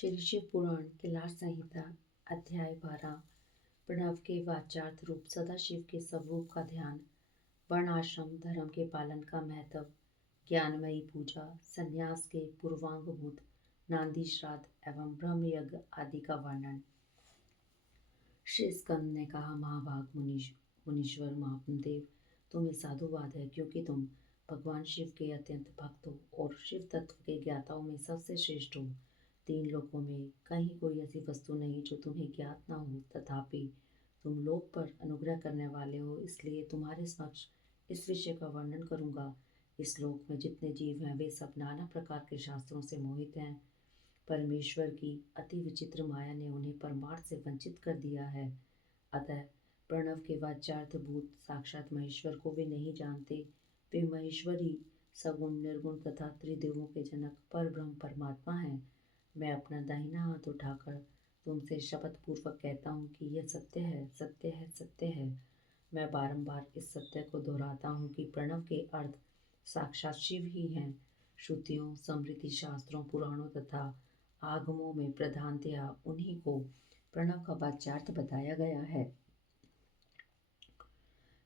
श्री शिव पुराण कैलाश संहिता अध्याय 12 प्रणव के वाच्यार्थ रूप सदाशिव के स्वरूप का ध्यान। वर्ण आश्रम धर्म के पालन का महत्व। ज्ञानमयी पूजा, संन्यास के पूर्वांगभूत नांदी श्राद्ध एवं ब्रह्म यज्ञ आदि का वर्णन। श्री स्कंद ने कहा, महाभाग मुनीश्वर महादेव, तुम्हें साधुवाद है, क्योंकि तुम भगवान शिव के अत्यंत भक्त हो और शिव तत्व के ज्ञाताओं में सबसे श्रेष्ठ हो। तीन लोकों में कहीं कोई ऐसी वस्तु नहीं जो तुम्हें ज्ञात न हो, तथापि तुम लोक पर अनुग्रह करने वाले हो, इसलिए तुम्हारे समक्ष इस विषय का वर्णन करूंगा। इस लोक में जितने जीव हैं वे सब नाना प्रकार के शास्त्रों से मोहित हैं। परमेश्वर की अति विचित्र माया ने उन्हें परमार्थ से वंचित कर दिया है। अतः प्रणव के वाच्यार्थ भूत साक्षात महेश्वर को वे नहीं जानते। वे महेश्वर ही सगुण निर्गुण तथा त्रिदेवों के जनक पर ब्रह्म परमात्मा हैं। मैं अपना दाहिना हाथ उठाकर तुमसे शपथ पूर्वक कहता हूँ कि यह सत्य है, सत्य है, सत्य है। मैं बारंबार इस सत्य को दोहराता हूँ कि प्रणव के अर्थ साक्षात शिव ही हैं। श्रुतियों, स्मृति, शास्त्रों, पुराणों तथा आगमों में प्रधानतया उन्हीं को प्रणव का वाच्यार्थ बताया गया है।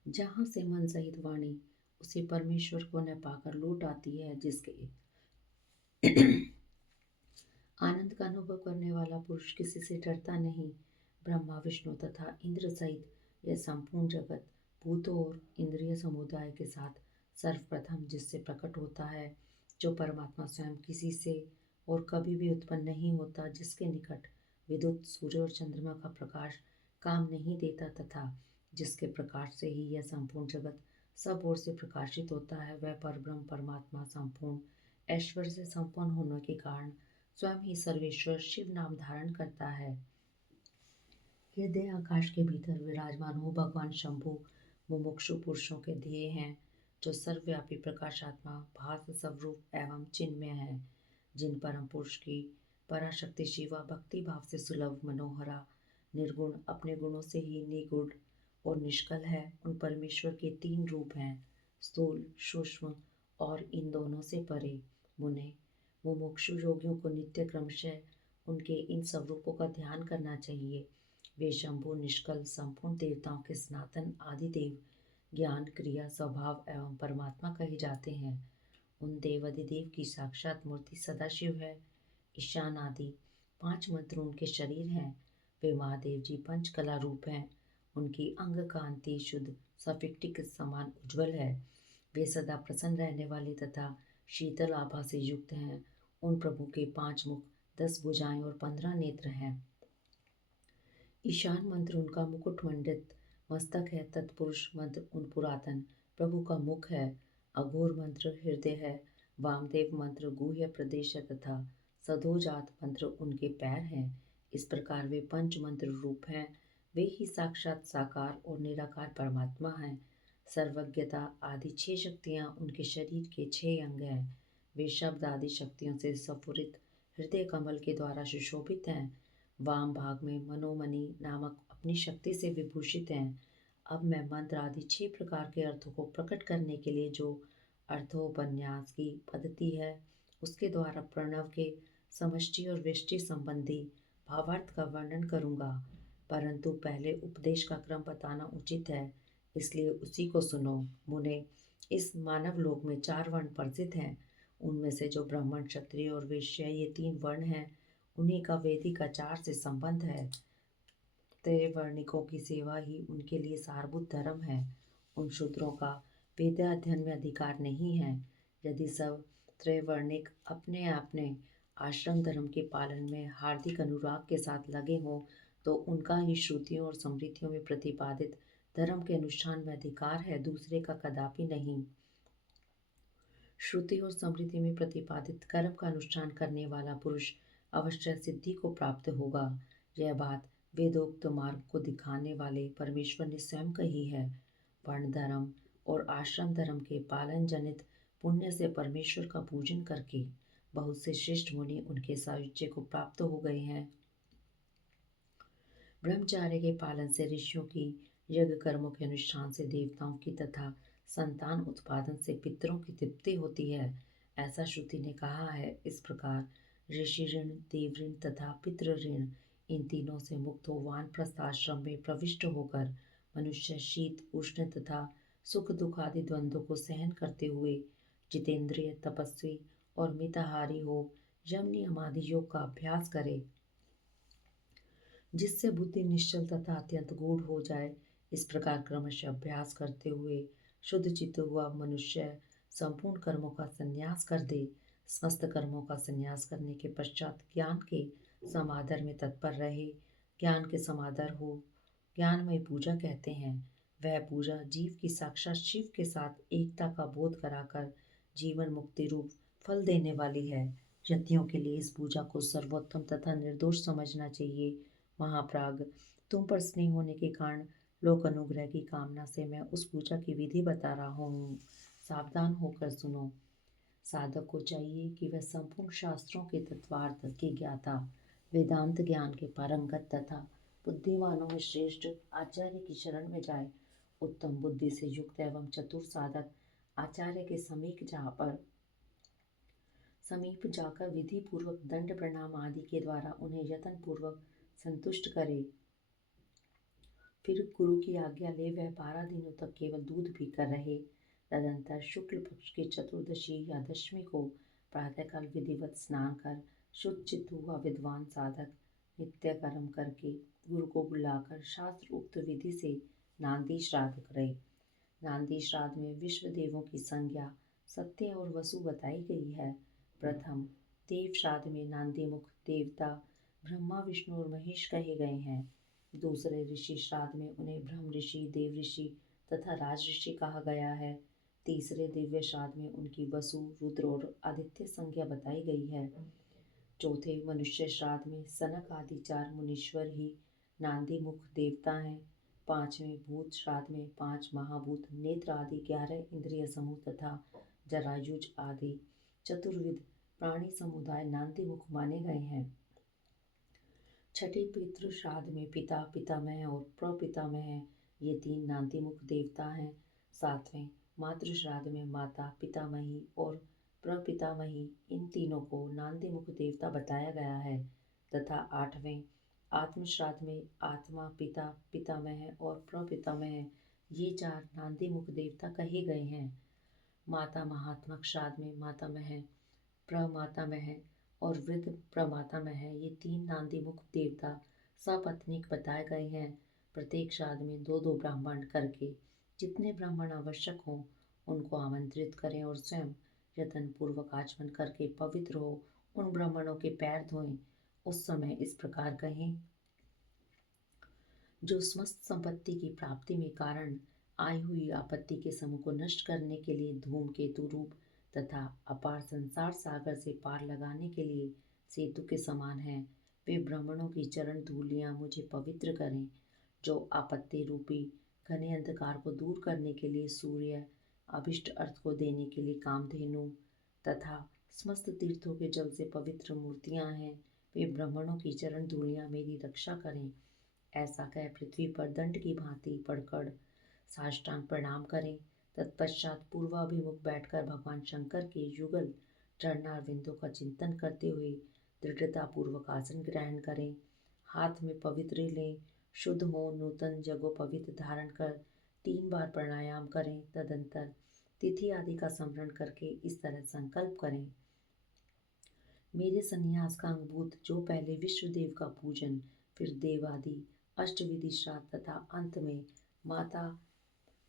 जहाँ से मन सहित वाणी उसे परमेश्वर को न पाकर लौट आती है, जिसके आनंद का अनुभव करने वाला पुरुष किसी से डरता नहीं। ब्रह्मा, विष्णु तथा इंद्र सहित यह संपूर्ण जगत भूतों और इंद्रिय समुदाय के साथ सर्वप्रथम जिससे प्रकट होता है, जो परमात्मा स्वयं किसी से और कभी भी उत्पन्न नहीं होता, जिसके निकट विद्युत सूर्य और चंद्रमा का प्रकाश काम नहीं देता तथा जिसके प्रकाश से ही यह संपूर्ण जगत सब ओर से प्रकाशित होता है, वह परब्रह्म परमात्मा संपूर्ण ऐश्वर्य से संपन्न होने के कारण स्वयं ही सर्वेश्वर शिव नाम धारण करता है। हृदय आकाश के भीतर विराजमान हो भगवान शंभु मुमुक्षु पुरुषों के ध्येय हैं, जो सर्वव्यापी प्रकाशात्मा भास स्वरूप एवं चिन्मय है। जिन परम पुरुष की पराशक्ति शिवा भक्ति भाव से सुलभ मनोहरा निर्गुण अपने गुणों से ही निगुण और निष्कल है, उन परमेश्वर के तीन रूप हैं, स्थूल, सूक्ष्म और इन दोनों से परे। मुने, मुमुक्षु योगियों को नित्य क्रमशः उनके इन स्वरूपों का ध्यान करना चाहिए। वे शंभु, निष्कल, संपूर्ण देवताओं के सनातन आदिदेव, ज्ञान, क्रिया, स्वभाव एवं परमात्मा कहे जाते हैं। उन देवादिदेव की साक्षात मूर्ति सदाशिव है। ईशान आदि 5 मंत्र उनके शरीर हैं। वे महादेव जी पंचकला रूप हैं। उनकी अंग कांति शुद्ध स्फटिक समान उज्ज्वल है। वे सदा प्रसन्न रहने वाले तथा शीतल आभा से युक्त हैं। उन प्रभु के 5 मुख, 10 भुजाएं और 15 नेत्र हैं। ईशान मंत्र उनका मुकुट मंडित मस्तक है। तत्पुरुष मंत्र उन पुरातन प्रभु का मुख है। अघोर मंत्र हृदय है। वामदेव मंत्र गुह्य प्रदेश है तथा सदोजात मंत्र उनके पैर हैं। इस प्रकार वे पंच मंत्र रूप हैं। वे ही साक्षात साकार और निराकार परमात्मा हैं। सर्वज्ञता आदि 6 शक्तियाँ उनके शरीर के 6 अंग हैं। वे शब्द आदि शक्तियों से सफुरित हृदय कमल के द्वारा सुशोभित हैं। वाम भाग में मनोमणि नामक अपनी शक्ति से विभूषित हैं। अब मैं मंत्र आदि 6 प्रकार के अर्थों को प्रकट करने के लिए जो अर्थोपन्यास की पद्धति है, उसके द्वारा प्रणव के समष्टि और व्यष्टि संबंधी भावार्थ का वर्णन करूंगा। परंतु पहले उपदेश का क्रम बताना उचित है, इसलिए उसी को सुनो। मुने, इस मानव लोक में 4 वर्ण प्रसिद्ध हैं। उनमें से जो ब्राह्मण, क्षत्रिय और वैश्य ये 3 वर्ण हैं, उन्हीं का वैदिक आचार से संबंध है। त्रैवर्णिकों की सेवा ही उनके लिए सारभूत धर्म है। उन शूद्रों का वेदाध्ययन में अधिकार नहीं है। यदि सब त्रैवर्णिक अपने अपने आश्रम धर्म के पालन में हार्दिक अनुराग के साथ लगे हों, तो उनका ही श्रुतियों और स्मृतियों में प्रतिपादित धर्म के अनुष्ठान में अधिकार है, दूसरे का कदापि नहीं। श्रुति और स्मृति में प्रतिपादित कर्म का अनुष्ठान करने वाला पुरुष अवश्य सिद्धि को प्राप्त होगा। यह बात वेदोक्त मार्ग को दिखाने वाले परमेश्वर ने स्वयं कही है। वर्ण धर्म और आश्रम धर्म के पालन जनित पुण्य से परमेश्वर का पूजन करके बहुत से श्रेष्ठ मुनि उनके सायुज्य को प्राप्त हो गए हैं। ब्रह्मचार्य के पालन से ऋषियों की, यज्ञ कर्मों के अनुष्ठान से देवताओं की तथा संतान उत्पादन से पितरों की तृप्ति होती है, ऐसा श्रुति ने कहा है। इस प्रकार ऋषि ऋण, देव ऋण तथा पितृ ऋण, इन तीनों से मुक्त हो वानप्रस्थ आश्रम में प्रविष्ट होकर मनुष्य शीत उष्ण तथा सुख दुख आदि द्वंद्वों को सहन करते हुए जितेंद्रिय तपस्वी और मिताहारी हो यम नियम आदि योग का अभ्यास करे, जिससे बुद्धि निश्चल तथा अत्यंत गूढ़ हो जाए। इस प्रकार क्रमशः अभ्यास करते हुए शुद्ध चित्त हुआ मनुष्य संपूर्ण कर्मों का संन्यास कर दे। समस्त कर्मों का संन्यास करने के पश्चात ज्ञान के समादर में तत्पर रहे। ज्ञान के समादर हो ज्ञानमय पूजा कहते हैं। वह पूजा जीव की साक्षात शिव के साथ एकता का बोध कराकर जीवन मुक्ति रूप फल देने वाली है। यतियों के लिए इस पूजा को सर्वोत्तम तथा निर्दोष समझना चाहिए। महाप्राग, तुम पर स्नेह होने के कारण लोक अनुग्रह की कामना से मैं उस पूजा की विधि बता रहा हूँ। सावधान होकर सुनो। साधक को चाहिए कि वह संपूर्ण शास्त्रों के तत्वार्थ के ज्ञाता, वेदांत ज्ञान के पारंगत तथा बुद्धिमानों में श्रेष्ठ आचार्य की शरण में जाए। उत्तम बुद्धि से युक्त एवं चतुर साधक आचार्य के समीप जाकर विधि पूर्वक दंड प्रणाम आदि के द्वारा उन्हें यत्न पूर्वक संतुष्ट करे। फिर गुरु की आज्ञा ले वह 12 दिनों तक केवल दूध पीकर रहे। तदंतर शुक्ल पक्ष की चतुर्दशी या दशमी को प्रातःकाल विधिवत स्नान कर शुद्ध चित्त हुआ विद्वान साधक नित्य कर्म करके गुरु को बुलाकर शास्त्र उक्त विधि से नांदी श्राद्ध करे। नांदी श्राद्ध में विश्व देवों की संज्ञा सत्य और वसु बताई गई है। प्रथम देव श्राद्ध में नांदी मुख देवता ब्रह्मा विष्णु और महेश कहे गए हैं। दूसरे ऋषि श्राद्ध में उन्हें ब्रह्म ऋषि, देव ऋषि तथा राज ऋषि कहा गया है। तीसरे दिव्य श्राद्ध में उनकी वसु, रुद्र और आदित्य संज्ञा बताई गई है। चौथे मनुष्य श्राद्ध में सनक आदि 4 मुनीश्वर ही नांदी मुख देवता हैं। पांचवें भूत श्राद्ध में 5 महाभूत, नेत्र आदि 11 इंद्रिय समूह तथा जरायुज आदि चतुर्विध प्राणी समुदाय नांदी मुख माने गए हैं। छठे पितृ श्राद्ध में पिता, पितामह और प्रपितामह ये 3 नांदी मुख देवता हैं। सातवें मातृ श्राद्ध में माता, पितामही और प्रपितामही इन तीनों को नांदी मुख देवता बताया गया है। तथा आठवें आत्म श्राद्ध में आत्मा, पिता, पितामह और प्रपितामह ये 4 नांदी मुख देवता कहे गए हैं। माता महात्मक श्राद्ध में मातामह, प्रमातामह और वृद्ध प्रमातामह ये 3 नांदी मुख देवता सपत्नीक बताए गए हैं। प्रत्येक श्राद्ध में 2-2 ब्राह्मण करके जितने ब्राह्मण आवश्यक हों उनको आमंत्रित करें और स्वयं यत्न पूर्वक आचमन करके पवित्र हो उन ब्राह्मणों के पैर धोएं। उस समय इस प्रकार कहें, जो समस्त संपत्ति की प्राप्ति में कारण आई हुई आपत्ति के समूह को नष्ट करने के लिए धूमकेतु रूप तथा अपार संसार सागर से पार लगाने के लिए सेतु के समान हैं, वे ब्राह्मणों की चरण धूलियां मुझे पवित्र करें। जो आपत्ति रूपी घने अंधकार को दूर करने के लिए सूर्य, अभिष्ट अर्थ को देने के लिए कामधेनु तथा समस्त तीर्थों के जल से पवित्र मूर्तियां हैं, वे ब्राह्मणों की चरण धूलियां मेरी रक्षा करें। ऐसा कह पृथ्वी पर दंड की भांति पड़कर साष्टांग प्रणाम करें। तत्पश्चात पूर्वाभिमुख बैठकर भगवान शंकर के युगल चरणारविंदों का चिंतन करते हुए दृढ़ता पूर्वक आसन ग्रहण करें। हाथ में पवित्र लें, शुद्ध हो नूतन जगो पवित्र धारण कर 3 बार प्राणायाम करें। तदंतर तिथि आदि का स्मरण करके इस तरह संकल्प करें, मेरे संन्यास का अंगभूत जो पहले विश्वदेव का पूजन, फिर देवादि अष्टविधि श्राद्ध तथा अंत में माता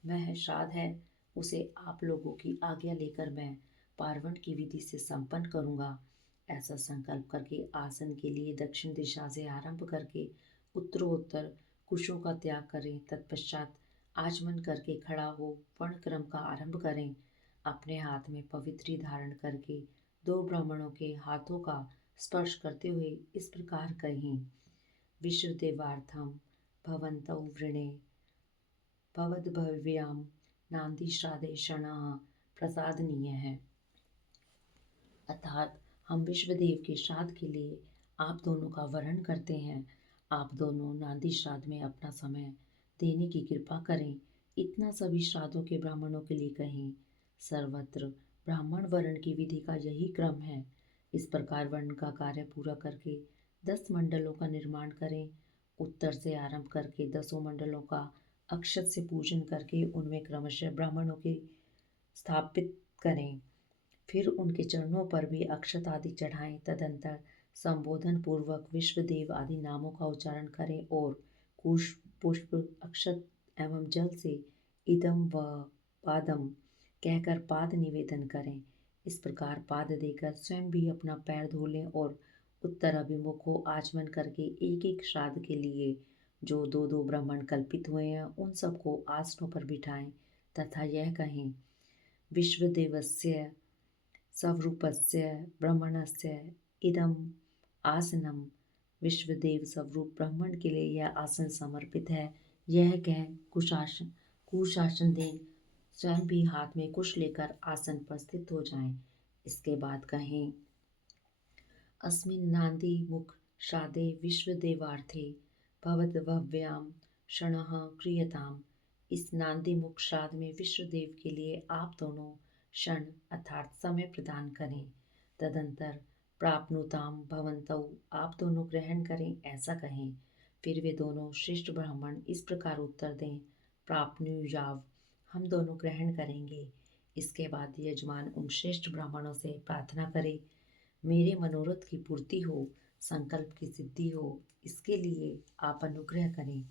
मह श्राद्ध है, उसे आप लोगों की आज्ञा लेकर मैं पार्वण की विधि से संपन्न करूंगा। ऐसा संकल्प करके आसन के लिए दक्षिण दिशा से आरंभ करके उत्तरोत्तर कुशों का त्याग करें। तत्पश्चात आचमन करके खड़ा हो वर्ण क्रम का आरंभ करें। अपने हाथ में पवित्री धारण करके 2 ब्राह्मणों के हाथों का स्पर्श करते हुए इस प्रकार कहें, विश्वदेवार्थम भवन्तौ वृणे भवद्भव्यां नांदी श्राद्धे क्षणः प्रसादनीय है। अर्थात हम विश्वदेव के श्राद्ध के लिए आप दोनों का वरण करते हैं। आप दोनों नांदी श्राद्ध में अपना समय देने की कृपा करें। इतना सभी श्राद्धों के ब्राह्मणों के लिए कहें। सर्वत्र ब्राह्मण वरण की विधि का यही क्रम है। इस प्रकार वर्ण का कार्य पूरा करके 10 मंडलों का निर्माण करें। उत्तर से आरंभ करके 10 मंडलों का अक्षत से पूजन करके उनमें क्रमशः ब्राह्मणों की स्थापित करें। फिर उनके चरणों पर भी अक्षत आदि चढ़ाएं। तदंतर संबोधन पूर्वक विश्वदेव आदि नामों का उच्चारण करें और कुश पुष्प अक्षत एवं जल से इदम व पादम कहकर पाद निवेदन करें। इस प्रकार पाद देकर स्वयं भी अपना पैर धो लें और उत्तर अभिमुख हो आचमन करके एक एक श्राद्ध के लिए जो दो दो ब्राह्मण कल्पित हुए हैं उन सबको आसनों पर बिठाएं तथा यह कहें, विश्वदेवस्य स्वरूपस्य ब्रह्मणस्य इदम आसनम। विश्वदेव स्वरूप ब्राह्मण के लिए यह आसन समर्पित है। यह कह कुशासन दें, स्वयं भी हाथ में कुश लेकर आसन पर स्थित हो जाएं। इसके बाद कहें, अस्मिन् नांदी मुख श्राद्धे विश्वदेवार्थे भवद्भव्यां क्षणः क्रियताम्। इस नांदी मुख श्राद्ध में विश्वदेव के लिए आप दोनों क्षण अर्थात समय प्रदान करें। तदंतर प्राप्नुताम भवन्तौ, आप दोनों ग्रहण करें ऐसा कहें। फिर वे दोनों श्रेष्ठ ब्राह्मण इस प्रकार उत्तर दें, प्राप्नुयाव, हम दोनों ग्रहण करेंगे। इसके बाद यजमान उन श्रेष्ठ ब्राह्मणों से प्रार्थना करे, मेरे मनोरथ की पूर्ति हो, संकल्प की सिद्धि हो, इसके लिए आप अनुग्रह करें।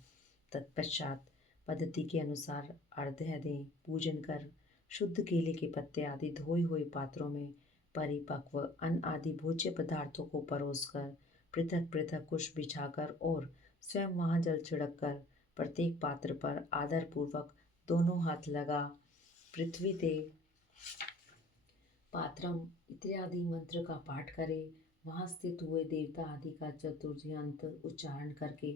तत्पश्चात पद्धति के अनुसार अर्घ्य दें। पूजन कर शुद्ध केले के पत्ते आदि धोए हुए पात्रों में परिपक्व अन्न आदि भोज्य पदार्थों को परोसकर पृथक पृथक कुश बिछाकर और स्वयं वहां जल छिड़क कर प्रत्येक पात्र पर आदर पूर्वक दोनों हाथ लगा पृथ्वी दे पात्रम इत्यादि मंत्र का पाठ करें। वहां स्थित हुए देवता आदि का चतुर्थ्यंत उच्चारण करके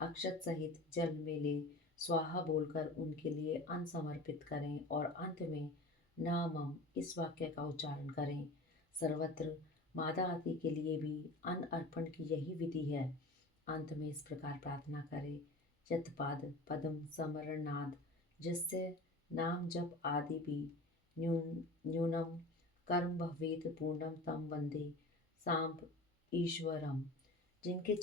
अक्षत सहित जल में ले स्वाहा बोलकर उनके लिए अन्न समर्पित करें और अंत में नामम इस वाक्य का उच्चारण करें। सर्वत्र मादा आदि के लिए भी अन्न अर्पण की यही विधि है। अंत में इस प्रकार प्रार्थना करें, यत्पाद पदम समरनाद जिससे नाम जप आदि भी न्यूनम कर्म भवेत पूर्णम तम वंदे सांब ईश्वरम। जिनके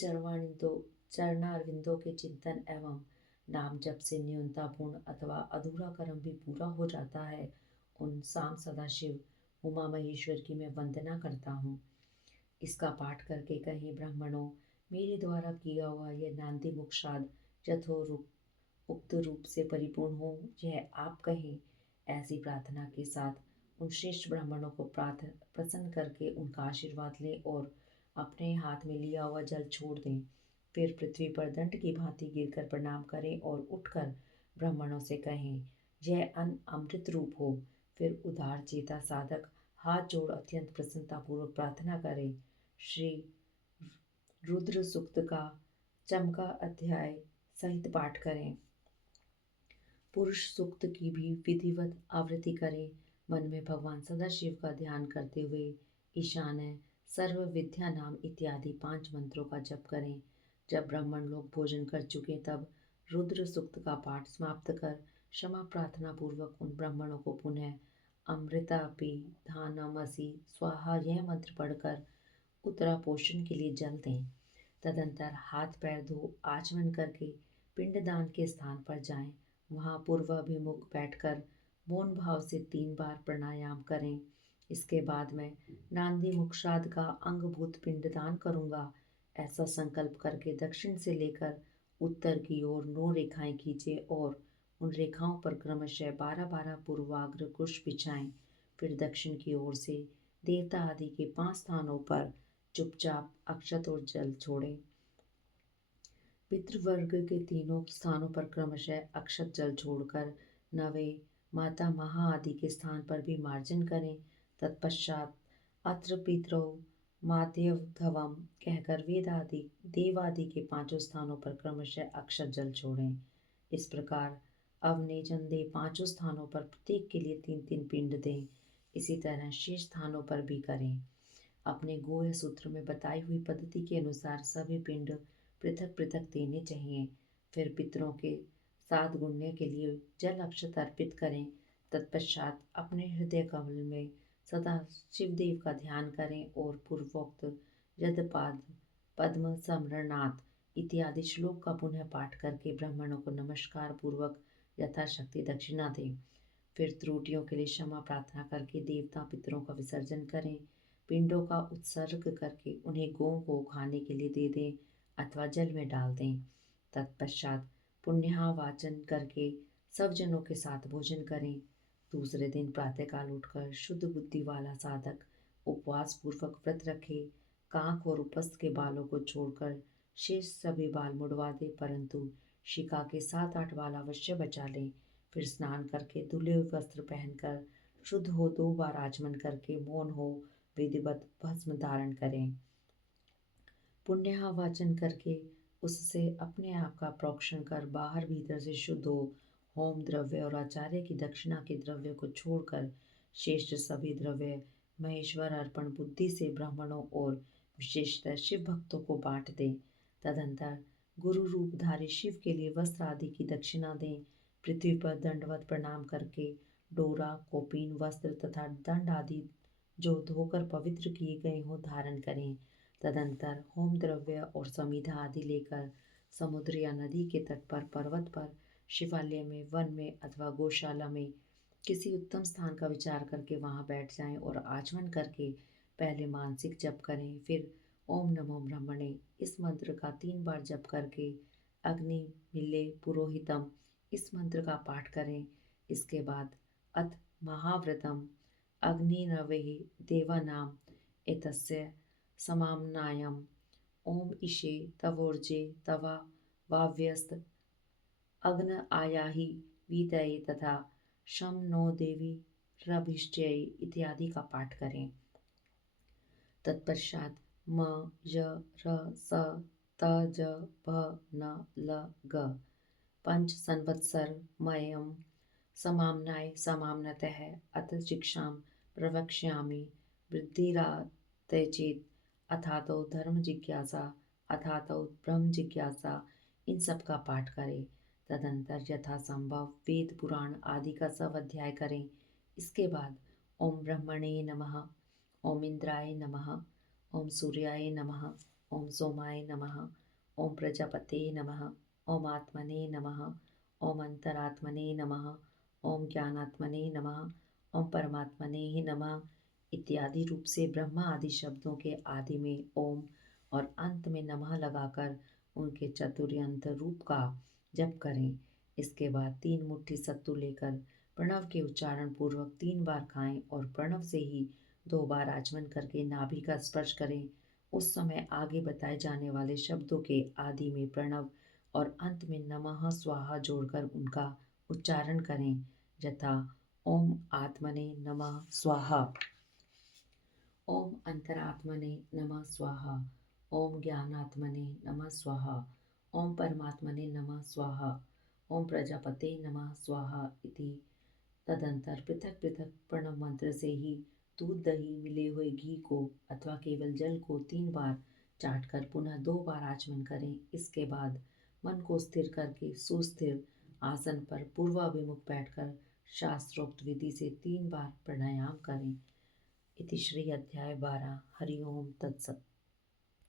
चरणारविंदों के चिंतन एवं नाम जप से न्यूनतापूर्ण अथवा अधूरा कर्म भी पूरा हो जाता है, उन साम सदाशिव उमा महेश्वर की मैं वंदना करता हूँ। इसका पाठ करके कहीं, ब्राह्मणों, मेरे द्वारा किया हुआ यह नांदी मुख श्राद्ध यथोक्त उक्त रूप से परिपूर्ण हो, यह आप कहें। ऐसी प्रार्थना के साथ उन श्रेष्ठ ब्राह्मणों को प्रसन्न करके उनका आशीर्वाद लें और अपने हाथ में लिया हुआ जल छोड़ दें। फिर पृथ्वी पर दंड की भांति गिरकर प्रणाम करें और उठकर ब्राह्मणों से कहें, यह अन्न अमृत रूप हो। फिर उदार चेता साधक हाथ जोड़ अत्यंत प्रसन्नतापूर्वक प्रार्थना करें। श्री रुद्र सूक्त का चमका अध्याय सहित पाठ करें। पुरुष सूक्त की भी विधिवत आवृत्ति करें। मन में भगवान सदाशिव का ध्यान करते हुए ईशान सर्व विद्या नाम इत्यादि 5 मंत्रों का जप करें। जब ब्राह्मण लोग भोजन कर चुके तब रुद्र सूक्त का पाठ समाप्त कर क्षमा प्रार्थना पूर्वक उन ब्राह्मणों को पुनः अमृतापि धानमसि स्वाहा यह मंत्र पढ़कर उत्तरा पोषण के लिए जल दें। तदंतर हाथ पैर धो आचमन करके पिंडदान के स्थान पर जाएं। वहां पूर्वाभिमुख बैठकर मौन भाव से 3 बार प्राणायाम करें। इसके बाद मैं नांदी मुख श्राद्ध का अंगभूत पिंडदान करूंगा, ऐसा संकल्प करके दक्षिण से लेकर उत्तर की ओर 9 रेखाएं खींचे और उन रेखाओं पर क्रमशः 12-12 पूर्वाग्र कुश बिछाएं। फिर दक्षिण की ओर से देवता आदि के 5 स्थानों पर चुपचाप अक्षत और जल छोड़ें। पितृवर्ग के 3 स्थानों पर क्रमशः अक्षत जल छोड़कर नवे माता महा आदि के स्थान पर भी मार्जन करें। तत्पश्चात अत्र पितरौ माध्यवधवम कहकर वेद आदि देव आदि के 5 स्थानों पर क्रमशः अक्षत जल छोड़ें। इस प्रकार अवनेजन दे 5 स्थानों पर प्रत्येक के लिए 3-3 पिंड दें। इसी तरह शेष स्थानों पर भी करें। अपने गोह सूत्र में बताई हुई पद्धति के अनुसार सभी पिंड पृथक पृथक देने चाहिए। फिर पितरों के साथ गुणने के लिए जल अक्षत अर्पित करें। तत्पश्चात अपने हृदय कमल में सदा शिवदेव का ध्यान करें और पूर्वोक्त यदपाद पद्म समरनाथ इत्यादि श्लोक का पुनः पाठ करके ब्राह्मणों को नमस्कार पूर्वक यथाशक्ति दक्षिणा दें। फिर त्रुटियों के लिए क्षमा प्रार्थना करके देवता पितरों का विसर्जन करें। पिंडों का उत्सर्ग करके उन्हें गौ को खाने के लिए दे दें अथवा जल में डाल दें। तत्पश्चात पुण्यावाचन करके सब जनों के साथ भोजन करें। दूसरे दिन प्रातःकाल उठकर शुद्ध बुद्धि वाला साधक उपवास पूर्वक व्रत रखे। कांख और उपस्थ के बालों को छोड़कर शेष सभी बाल मुड़वा दे, परंतु शिखा के 7-8 बाल अवश्य बचा लें। फिर स्नान करके धुले हुए वस्त्र पहनकर शुद्ध हो 2 बार आचमन करके मौन हो विधिवत भस्म धारण करें। पुण्यावाचन करके उससे अपने आप का प्रोक्षण कर बाहर भीतर से शुद्ध हो होम द्रव्य और आचार्य की दक्षिणा के द्रव्य को छोड़कर शेष सभी द्रव्य महेश्वर अर्पण बुद्धि से ब्राह्मणों और विशेषतः शिव भक्तों को बांट दें। तदंतर गुरु रूपधारी शिव के लिए वस्त्र आदि की दक्षिणा दें। पृथ्वी पर दंडवत प्रणाम करके डोरा कोपीन वस्त्र तथा दंड आदि जो धोकर पवित्र किए गए हों धारण करें। तदंतर होम द्रव्य और समिधा आदि लेकर समुद्र या नदी के तट पर पर्वत पर शिवालय में वन में अथवा गौशाला में किसी उत्तम स्थान का विचार करके वहां बैठ जाएं और आचमन करके पहले मानसिक जप करें। फिर ओम नमो ब्रह्मणे इस मंत्र का 3 बार जप करके अग्नि मिले पुरोहितम इस मंत्र का पाठ करें। इसके बाद अथ महाव्रतम अग्निरवेहि देवानाम एतस्य समाम्नायम ओम ईशे तवोर्जे तवा वाव्यस्त अग्न आयाहि वीतये तथा शम नो देवी रभिष्टये इत्यादि का पाठ करें। तत्पश्चात म य र स त ज भ न ल ग पंच संवत्सर मयम समाम्नाय समाम्नतः अथ शिक्षां प्रवक्ष्यामि वृद्धिराते चेत अथातो धर्म जिज्ञासा अथातो ब्रह्म जिज्ञासा इन सब का पाठ करें। तदंतर यथा संभव वेद पुराण आदि का सब अध्याय करें। इसके बाद ओम ब्रह्मणे नमः, ओम इंद्राय नमः, ओम सूर्याय नमः, ओम सोमाय नमः, ओम प्रजापते नमः, ओम आत्मने नमः, ओम अंतरात्मने नमः, ओम ज्ञानात्मने नमः, ओम परमात्मने नमः इत्यादि रूप से ब्रह्मा आदि शब्दों के आदि में ओम और अंत में नमः लगाकर उनके चतुर्यंत रूप का जप करें। इसके बाद 3 मुट्ठी सत्तू लेकर प्रणव के उच्चारण पूर्वक 3 बार खाएं और प्रणव से ही 2 बार आचमन करके नाभि का स्पर्श करें। उस समय आगे बताए जाने वाले शब्दों के आदि में प्रणव और अंत में नमः स्वाहा जोड़कर उनका उच्चारण करें, यथा ओम आत्मने नमः स्वाहा, ओम अंतरात्मने नमः स्वाहा, ओम ज्ञानात्मने नमः स्वाहा, ओम परमात्मने नमः स्वाहा, ओम प्रजापते नमः स्वाहा इति। तदंतर पृथक पृथक प्रणव मंत्र से ही दूध दही मिले हुए घी को अथवा केवल जल को 3 बार चाटकर पुनः 2 बार आचमन करें। इसके बाद मन को स्थिर करके सुस्थिर आसन पर पूर्वाभिमुख बैठकर शास्त्रोक्त विधि से 3 बार प्राणायाम करें। इति श्री अध्याय 12। हरि ओम तत्सत।